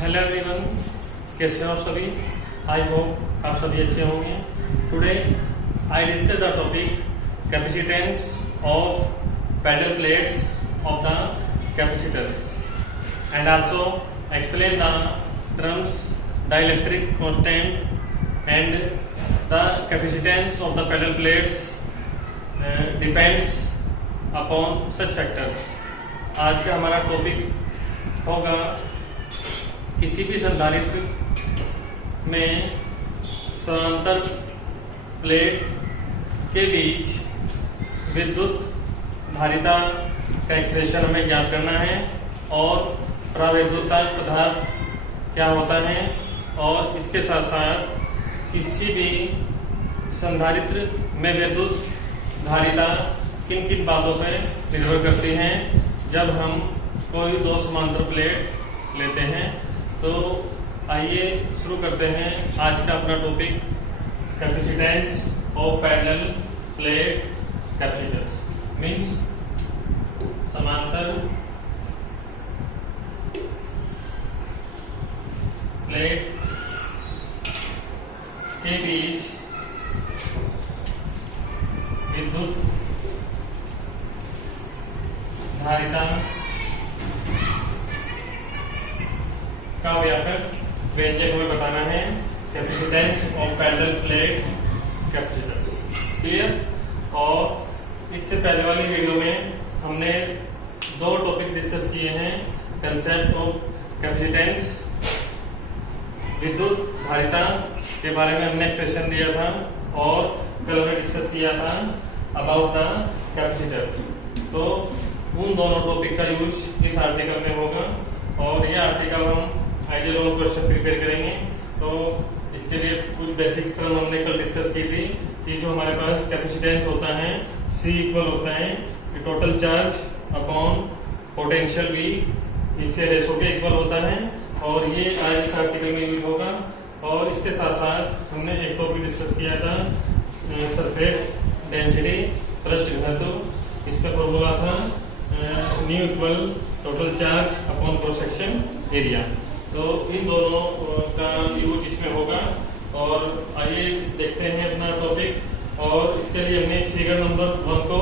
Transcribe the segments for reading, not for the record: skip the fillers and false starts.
Hello everyone, कैसे हो आप सभी। आई होप आप सभी अच्छे होंगे। Today I discuss the topic capacitance of parallel plates of the capacitors and also explain the terms dielectric constant and the capacitance of the parallel plates depends upon such factors. आज का हमारा topic होगा किसी भी संधारित्र में समांतर plate के बीच विद्युत धारिता का एक्सप्रेशन हमें ज्ञात करना है और प्रावैद्युतांक पदार्थ क्या होता है, और इसके साथ साथ किसी भी संधारित्र में विद्युत धारिता किन किन बातों पर निर्भर करती हैं जब हम कोई दो समांतर प्लेट लेते हैं। तो आइए शुरू करते हैं आज का अपना topic capacitance of parallel plate capacitors means समांतर प्लेट के बीच विद्युत धारिता का व्यापक व्यंजक हमें बताना है। Capacitance of parallel plate capacitors clear. और इससे पहले वाली वीडियो में हमने दो टॉपिक डिस्कस किए हैं। कंसेप्ट ऑफ कैपेसिटेंस, विद्युत धारिता के बारे में हमने एक्सप्रेशन दिया था, और कल हमने डिस्कस किया था अबाउट द कैपेसिटर। तो उन दोनों टॉपिक का यूज इस आर्टिकल में होगा, और यह आर्टिकल हम आइडियल लोन क्वेश्चन प्रिपेयर करेंगे। तो इसके लिए कुछ बेसिक टर्म हमने कल डिस्कस की थी कि जो हमारे पास कैपेसिटेंस होता है C इक्वल होता है total charge upon potential V, इसके रेशो के इक्वल होता है, और ये आज इस आर्टिकल में यूज होगा। और इसके साथ साथ हमने एक टॉपिक डिस्कस किया था सरफेस डेंसिटी पृष्ठ घनत्व। इसका फॉर्मूला था new equal total charge upon cross section area. तो इन दोनों का यूज इसमें होगा। और आइए देखते हैं अपना टॉपिक। और इसके लिए हमने फिगर नंबर 1 को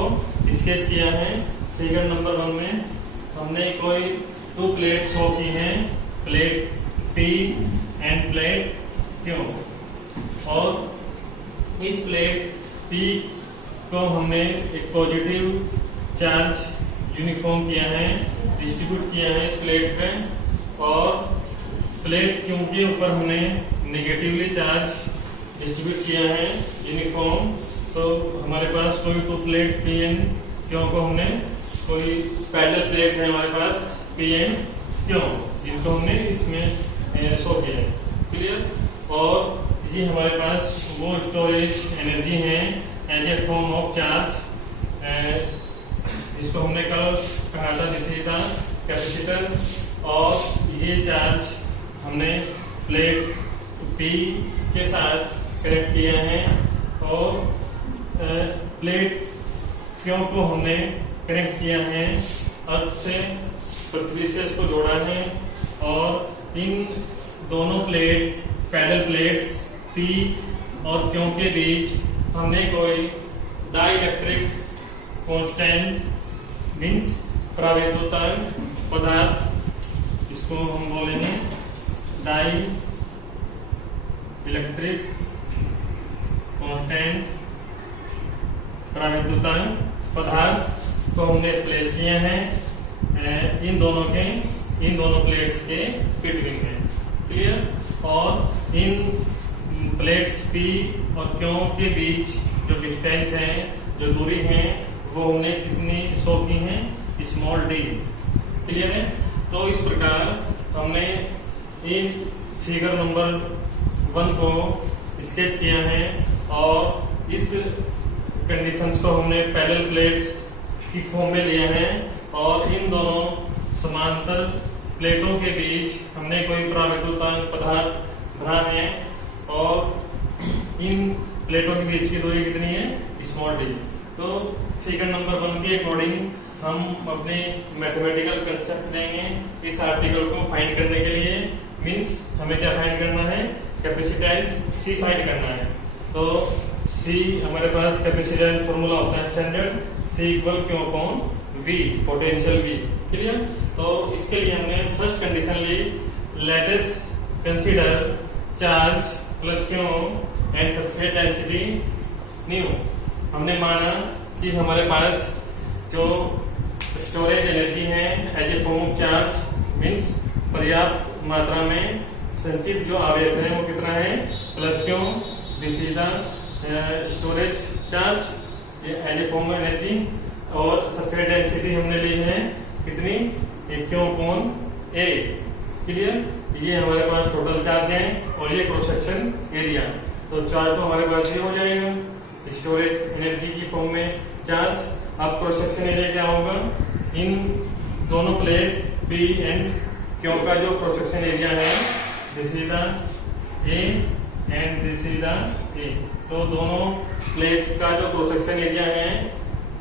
स्केच किया है। फिगर नंबर 1 में हमने कोई 2 प्लेट शो की हैं, plate P end plate Q। और इस प्लेट P को हमने एक पॉजिटिव चार्ज यूनिफॉर्म किया है, डिस्ट्रीब्यूट किया है इस प्लेट पे, और प्लेट Q के ऊपर हमने नेगेटिवली चार्ज डिस्ट्रीब्यूट किया है यूनिफॉर्म। तो हमारे पास कोई 2 प्लेट P एंड Q को हमने कोई पैरेलल प्लेट है हमारे पास P एंड Q, जिनको हमने इसमें शो किया है क्लियर। और ये हमारे पास वो स्टोरेज एनर्जी है as a form of charge, जिसको हमने कल कहा था दिस इज द कैपेसिटर। और ये चार्ज हमने प्लेट P के साथ कनेक्ट किया है, और प्लेट Q को हमने कनेक्ट किया है अर्थ से, पृथ्वी से इसको जोड़ा है। और इन दोनों प्लेट पैरेलल प्लेट्स P और Q के बीच हमने कोई डाइलेक्ट्रिक कांस्टेंट मींस प्रावैद्युतांक पदार्थ, इसको हम बोलेंगे डाई इलेक्ट्रिक कांस्टेंट प्रावैद्युतांक पदार्थ को हमने प्लेस किए हैं इन दोनों प्लेट्स के बिटवीन में क्लियर। और इन प्लेट्स P और Q के बीच जो डिस्टेंस है, जो दूरी है, वो हमने कितनी शो की है, स्मॉल d क्लियर है। तो इस प्रकार हमने इन फिगर नंबर 1 को स्केच किया है, और इस कंडीशंस को हमने पैरेलल प्लेट्स की फॉर्म में लिया है। और इन दोनों समांतर प्लेटों के बीच हमने कोई प्रावैद्युतांक पदार्थ भरा है, और इन प्लेटों के बीच की दूरी कितनी है, स्मॉल d। तो फिगर नंबर 1 के अकॉर्डिंग हम अपने मैथमेटिकल कंसेप्ट देंगे इस आर्टिकल को फाइंड करने के लिए। मीन्स हमें क्या फाइंड करना है, कैपेसिटेंस C फाइंड करना है। तो C हमारे पास कैपेसिटेंस फॉर्मूला होता है standard, C equal Q upon V, potential V। Clear? तो इसके लिए हमने फर्स्ट कंडीशन ली, let us consider charge plus Q and surface density nu. हमने माना कि हमारे पास जो स्टोरेज एनर्जी है as a form of charge means पर्याप्त मात्रा में संचित जो आवेश है वो कितना है, plus Q, this is the storage charge as a form of energy. और सरफेस डेंसिटी हमने ली है कितनी, क्यू अपॉन ए। क्लियर? ये हमारे पास टोटल चार्ज है और ये क्रॉस सेक्शन एरिया। तो चार्ज तो हमारे पास ये हो जाएगा स्टोरेज एनर्जी की फॉर्म में चार्ज। अब क्रॉस सेक्शन एरिया क्या होगा, इन दोनों प्लेट P एंड Q का जो क्रॉस सेक्शन एरिया है, this is the A and this is the A। तो दोनों प्लेट्स का जो क्रॉस सेक्शन एरिया है,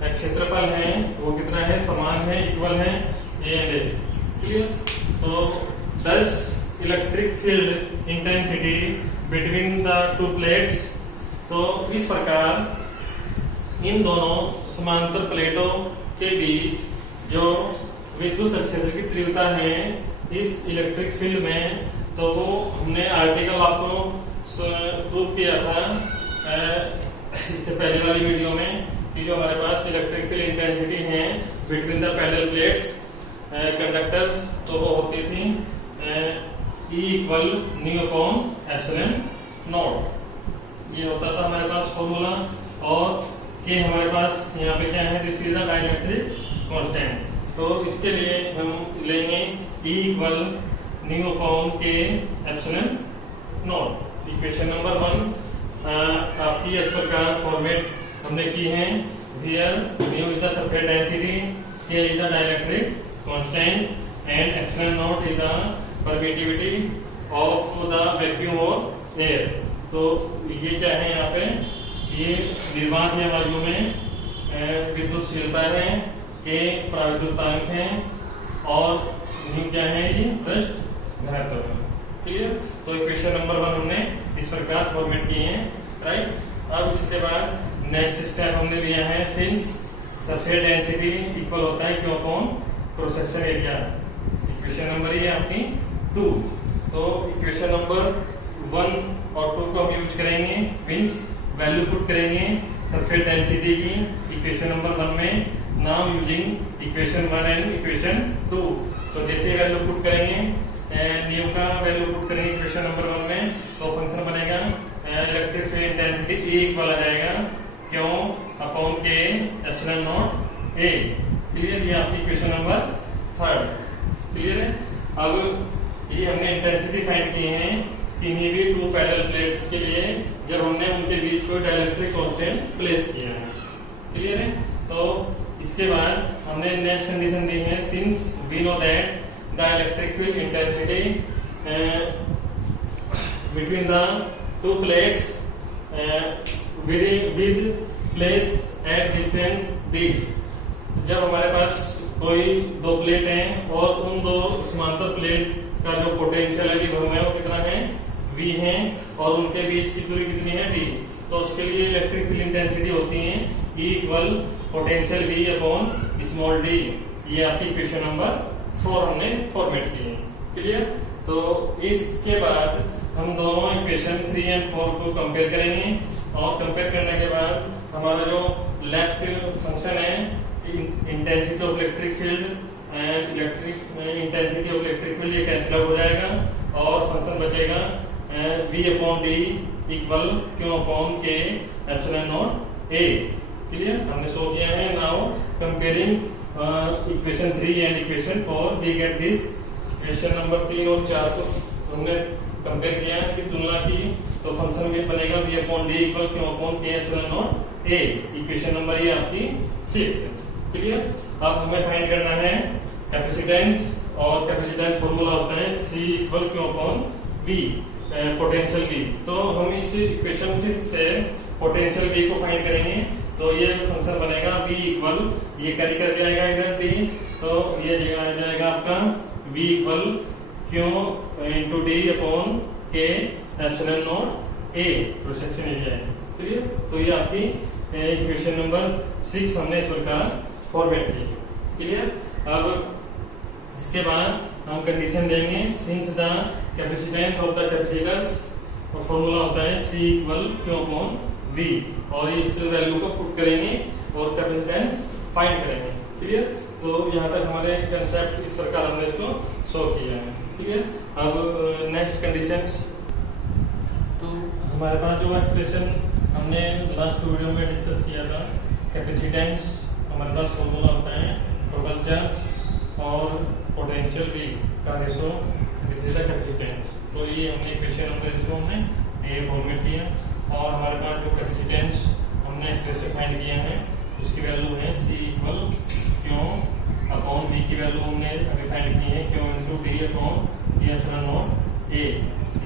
क्षेत्रफल है, वो कितना है, समान है, इक्वल है A एंड A। क्लियर? तो 10 electric field intensity between the two plates. तो इस प्रकार इन दोनों समांतर प्लेटों के बीच जो विद्युत क्षेत्र की तीव्रता है इस इलेक्ट्रिक फील्ड में, तो वो हमने आर्टिकल आपको प्रूव किया था इससे पहले वाली वीडियो में कि जो हमारे पास इलेक्ट्रिक फील्ड इंटेंसिटी है between the parallel plates conductors, तो वो होती थी E equal nu upon epsilon not. ये होता था हमारे पास फॉर्मूला। और के हमारे पास यहाँ पे क्या है, this is the dielectric constant. तो इसके लिए हम लेंगे E equal nu upon K epsilon naught. Equation number 1 आपकी इस प्रकार फॉर्मेट हमने की है, here nu is the surface density, K is the dielectric constant and epsilon naught is the permittivity of the vacuum और एयर। तो ये क्या है यहाँ पे, ये निर्वात या वायु में विद्युतशीलता है, के प्राविद्युतांक है और न्यू क्या है, ये पृष्ठ घनत्व है। क्लियर? तो इक्वेशन नंबर 1 हमने इस प्रकार फॉर्मेट किए हैं, राइट। अब इसके बाद नेक्स्ट स्टेप हमने लिया है, सिंस सरफेस डेंसिटी इक्वल होता है Q upon cross section area. Equation number ये आपकी 2। तो इक्वेशन नंबर 1 और 2 को हम यूज करेंगे, मीन्स वैल्यू पुट करेंगे सरफेस डेंसिटी की इक्वेशन नंबर 1 में, now using equation 1 and equation 2। तो जैसे वैल्यू पुट करेंगे, न्यू का वैल्यू पुट करेंगे इक्वेशन नंबर 1 में, तो फंक्शन बनेगा electric field intensity E equal आ जाएगा Q upon K epsilon not A। Clear? ये आपकी इक्वेशन नंबर 3। क्लियर है? अब ये हमने इंटेंसिटी फाइंड की है किन्हीं भी टू पैरेलल प्लेट्स के लिए जब हमने उनके बीच कोई डाइलेक्ट्रिक कांस्टेंट प्लेस किया है। क्लियर है? तो इसके बाद हमने नेक्स्ट कंडीशन दी है, since we know that the electric field intensity between the two plates with place at distance b। जब हमारे पास कोई दो प्लेट हैं और उन दो समांतर प्लेट का जो पोटेंशियल है विभव है वो कितना है, v है, और उनके बीच की दूरी कितनी है, d। तो उसके लिए इलेक्ट्रिक फील्ड इंटेंसिटी होती है E equal potential v upon small d। ये आपकी इक्वेशन नंबर 4 हमने फॉर्मेट की है। क्लियर? तो इसके बाद हम दोनों इक्वेशन 3 एंड 4 को कंपेयर करेंगे और कंपेयर करने के बाद हमारा जो लेफ्ट फंक्शन है intensity of electric field and intensity of electric field, ये कैंसिल आउट हो जाएगा और फंक्शन बचेगा v upon d equal Q upon K epsilon not a। Clear? हमने शो किया है। Now comparing equation 3 and equation 4 we get this. Equation number 3 और 4 को हमने कंपेयर किया कि तुलना की, तो फंक्शन में बनेगा v upon d equal Q upon K epsilon not a। Equation number ये आपकी 5th। क्लियर? अब हमें फाइंड करना है कैपेसिटेंस, और कैपेसिटेंस फॉर्मूला होता है C equal Q upon V, potential V। तो हम इस इक्वेशन 5 से पोटेंशियल V को फाइंड करेंगे। तो ये फंक्शन बनेगा V इक्वल, ये कैरी कर जाएगा इधर d, तो ये आ जाएगा आपका V equal Q into D upon K epsilon naught A cross section area है। क्लियर? तो ये आपकी इक्वेशन नंबर 6 हमने इस प्रकार फॉर्मेट की है। क्लियर? अब इसके बाद हम कंडीशन देंगे since the capacitance of the capacitors, और फॉर्मूला होता है C equal Q upon V, और इस वैल्यू को पुट करेंगे और कैपेसिटेंस फाइंड करेंगे। क्लियर? तो यहाँ तक हमारे कंसेप्ट इस प्रकार हमने इसको शो किया है। क्लियर? अब नेक्स्ट कंडीशंस, तो हमारे पास जो एक्सप्रेशन हमने लास्ट वीडियो में डिस्कस किया था, कैपेसिटेंस हमारे पास फॉर्मूला होता है टोटल चार्ज और पोटेंशियल V का ratio, this is the capacitance. तो ये हमने इक्वेशन नंबर इसको हमने ए फॉर्मेट किया, और हमारे पास जो कैपेसिटेंस हमने स्पेसिफाइड किया है उसकी वैल्यू है C equal Q upon V की वैल्यू हमने डिफाइन की है Q into D upon D epsilon not A।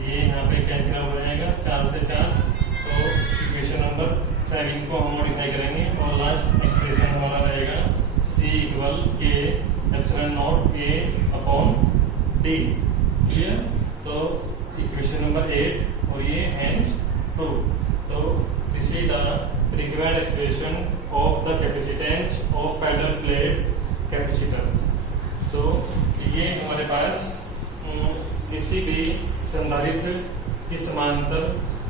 ये यहाँ पे कैंसिल हो जाएगा 4 से 4, तो इक्वेशन नंबर 7 को हम मॉडिफाई करेंगे, और लास्ट एक्सप्रेशन हमारा रहेगा C equal K epsilon not A upon D। Clear? तो इक्वेशन नंबर 8 और ये हैंस 2। तो this is the required expression of the capacitance of parallel plates capacitors. तो ये हमारे पास किसी भी संधारित्र की समांतर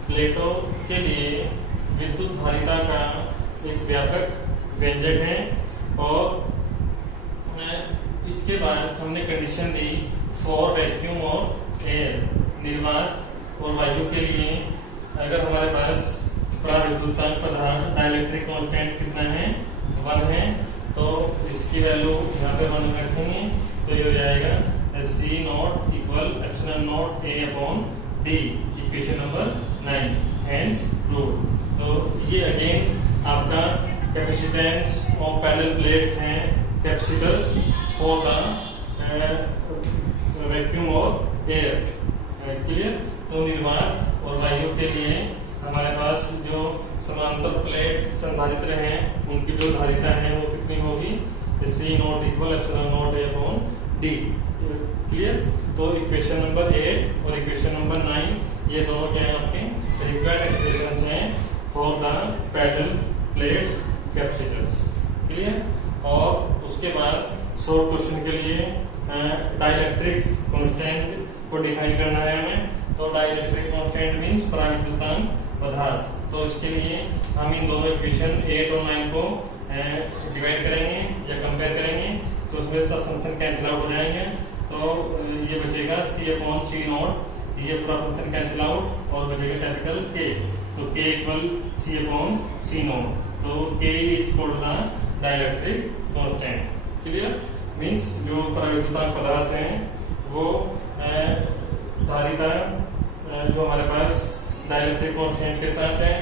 प्लेटों के लिए विद्युत धारिता का एक व्यापक व्यंजक है, और इसके बाद हमने कंडीशन दी फॉर वैक्यूम और एयर, निर्वात और वायु के लिए अगर हमारे पास पराविद्युतांक पदार्थ डाइलेक्ट्रिक कांस्टेंट कितना है 1 है, तो इसकी वैल्यू यहाँ पे 1 रखेंगे, तो ये हो जाएगा C not equal epsilon not A upon D, equation number 9 hence proved. तो ये अगेन आपका कैपेसिटेंस ऑफ पैरेलल प्लेट है कैपेसिटर्स फॉर द वैक्यूम और एयर। क्लियर? तो निर्वात और वायु के लिए हमारे पास जो समांतर प्लेट संधारित्र हैं उनकी जो धारिता है वो कितनी होगी, C not equal epsilon not A upon D। Clear? तो इक्वेशन नंबर 8 और इक्वेशन नंबर 9 ये दोनों क्या है आपके रिक्वायर्ड एक्सप्रेशंस हैं for the parallel plates capacitors. Clear? और उसके बाद शॉर्ट क्वेश्चन के लिए डाइलेक्ट्रिक कांस्टेंट को डिफाइन करना है हमें। तो डाइलेक्ट्रिक कांस्टेंट मींस पराविद्युतांक पदार्थ। तो इसके लिए हम इन दोनों इक्वेशन 8 और 9 को डिवाइड करेंगे या कंपेयर करेंगे, तो उसमें सब फंक्शन कैंसिल आउट हो जाएंगे, तो ये बचेगा C अपॉन C नॉट, ये पूरा फंक्शन कैंसिल आउट और बचेगा कैपिटल K। तो K equal C upon C not, तो K is equal to the dielectric constant. Clear? Means जो पराविद्युतांक पदार्थ हैं वो धारिता जो हमारे पास डाइलेक्ट्रिक कांस्टेंट के साथ है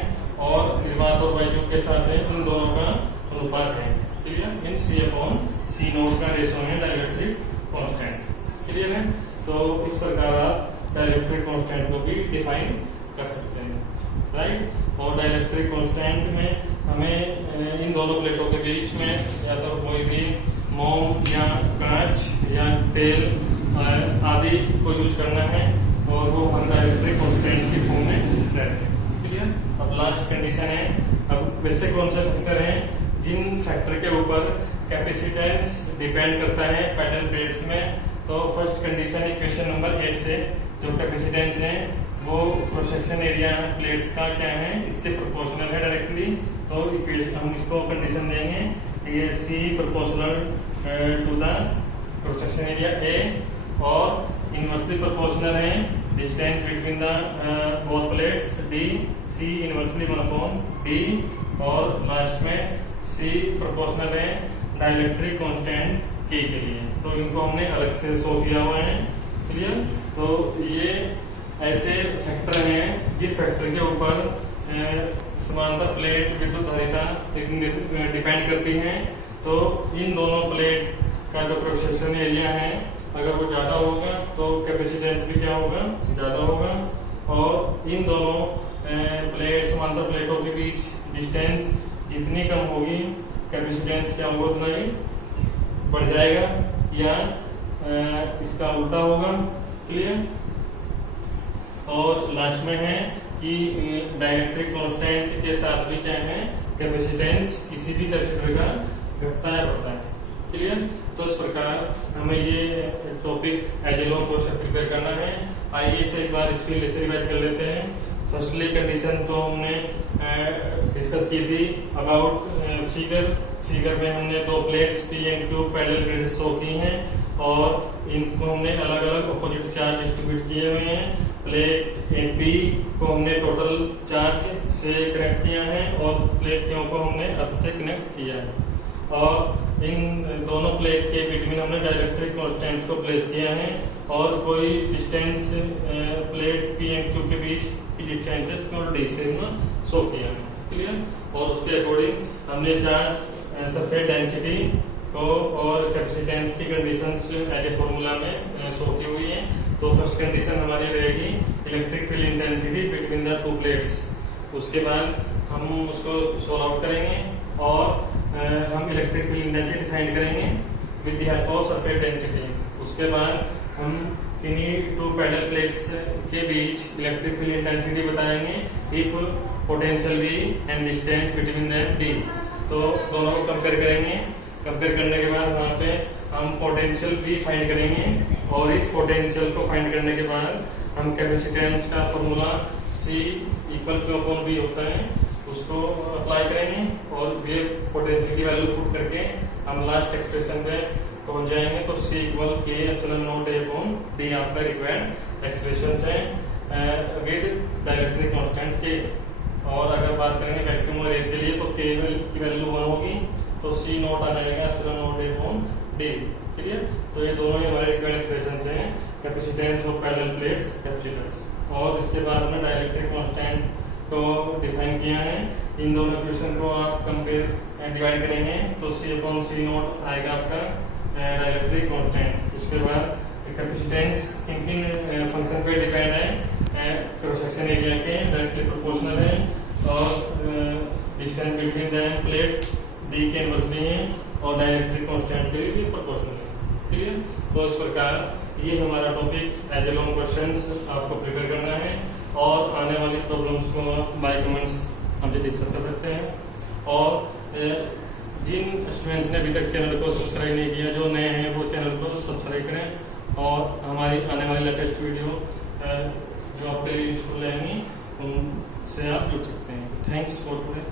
और निर्वात और वायु के साथ है, इन दोनों का अनुपात है। Clear? Means C upon C not का रेशो है डाइलेक्ट्रिक कांस्टेंट। क्लियर है? तो इस प्रकार आप डाइलेक्ट्रिक कांस्टेंट को भी डिफाइन कर सकते हैं, राइट? और डाइलेक्ट्रिक कांस्टेंट में हमें इन दोनों प्लेटों के बीच में या तो कोई भी मोम या कांच या तेल आदि को यूज करना है, और वो हम डाइलेक्ट्रिक कांस्टेंट की फॉर्म में रहते हैं। क्लियर? अब लास्ट कंडीशन है, अब वैसे कौन से फैक्टर हैं जिन फैक्टर के ऊपर कैपेसिटेंस डिपेंड करता है पैरेलल प्लेट्स में। तो फर्स्ट कंडीशन इक्वेशन नंबर 8 से जो कैपेसिटेंस है वो क्रॉस सेक्शन एरिया प्लेट्स का क्या है, इसके प्रोपोर्शनल है डायरेक्टली। तो इक्वेशन हम इसको कंडीशन देंगे, ये C proportional to the cross section area A, और इनवर्सली प्रोपोर्शनल है distance between the both plates D, C inversely 1/D, और लास्ट में C प्रोपोर्शनल है डाइलेक्ट्रिक कांस्टेंट K के लिए। तो इनको हमने अलग से शो किया हुआ है। क्लियर? तो ये ऐसे फैक्टर हैं जिन फैक्टर के ऊपर समांतर प्लेट विद्युत धारिता डिपेंड करती हैं। तो इन दोनों प्लेट का जो क्रॉस सेक्शन एरिया है अगर वो ज्यादा होगा तो कैपेसिटेंस भी क्या होगा, ज्यादा होगा, और इन दोनों प्लेट समांतर प्लेटों के बीच डिस्टेंस जितनी कम होगी कैपेसिटेंस क्या होगा उतना ही बढ़ जाएगा, या इसका उल्टा होगा। क्लियर। और लास्ट में है कि डाइलेक्ट्रिक कांस्टेंट के साथ भी क्या है, कैपेसिटेंस किसी भी कैपेसिटर का घटता है बढ़ता है। क्लियर। तो इस प्रकार हमें ये topic as a long course prepare करना है। आइए इसे एक बार इसके लिए रिवाइज कर लेते हैं। फर्स्टली कंडीशन तो हमने डिस्कस की थी अबाउट फिगर में हमने दो plates P and Q parallel grid show की हैं और इनको हमने अलग अलग अपोजिट चार्ज डिस्ट्रीब्यूट किए हुए हैं। प्लेट ए पी को हमने टोटल चार्ज से कनेक्ट किया है और प्लेट क्यू को हमने अर्थ से कनेक्ट किया है और इन दोनों प्लेट के बिटवीन हमने डाइलेक्ट्रिक कांस्टेंट को प्लेस किया है और कोई distance plate P and Q के बीच की डिस्टेंस डी से शो किया है। क्लियर। और उसके अकॉर्डिंग हमने चार्ज सरफेस डेंसिटी को और कैपेसिटेंस की कंडीशंस एज ए फॉर्मूला में शो की हुई है। तो फर्स्ट कंडीशन हमारी रहेगी electric field intensity between the two plates. उसके बाद हम उसको सोल्व आउट करेंगे और हम इलेक्ट्रिक फील्ड इंटेंसिटी फाइंड करेंगे with the help of surface density. उसके बाद हम किन्हीं टू पैरेलल प्लेट्स के बीच इलेक्ट्रिक फील्ड इंटेंसिटी बताएंगे if potential V and distance between them D। तो दोनों को कंपेयर करेंगे। कंपेयर करने के बाद वहाँ पे हम पोटेंशियल V फाइंड करेंगे और इस पोटेंशियल को फाइंड करने के बाद हम कैपेसिटेंस का formula C equal two upon V होता है उसको अप्लाई करेंगे और ये पोटेंशियल की वैल्यू पुट करके हम लास्ट एक्सप्रेशन पे पहुंच जाएंगे। तो C इक्वल के epsilon not A upon D आपका रिक्वायर्ड एक्सप्रेशन है विद डाइलेक्ट्रिक कांस्टेंट K। और अगर बात करेंगे वैक्यूम और एयर के लिए तो K की वैल्यू 1 होगी तो C नॉट आ जाएगा epsilon not A upon D। Clear. तो ये दोनों ही हमारे रिक्वायर्ड एक्सप्रेशंस हैं capacitance of parallel plates capacitors. और इसके बाद में डाइलेक्ट्रिक कांस्टेंट को डिफाइन किया है। इन दोनों इक्वेशन को आप कंपेयर डिवाइड करेंगे तो C अपॉन C नॉट आएगा आपका डाइलेक्ट्रिक कांस्टेंट। उसके बाद कैपेसिटेंस किन किन फंक्शन पे डिपेंड है, क्रॉस सेक्शन एरिया के डायरेक्टली प्रोपोर्शनल है और distance between the plates D के इनवर्सली है और डाइलेक्ट्रिक कांस्टेंट के लिए प्रोपोर्शनल है। क्लियर। तो इस प्रकार ये हमारा topic as a long questions आपको प्रिपेयर करना है और आने वाली प्रॉब्लम्स को बाय कमेंट्स हमसे डिस्कस कर सकते हैं। और जिन स्टूडेंट्स ने अभी तक चैनल को सब्सक्राइब नहीं किया, जो नए हैं वो चैनल को सब्सक्राइब करें और हमारी आने वाली लेटेस्ट वीडियो जो आपके लिए यूजफुल रहेंगी उनसे आप जुड़ सकते हैं। Thanks for today.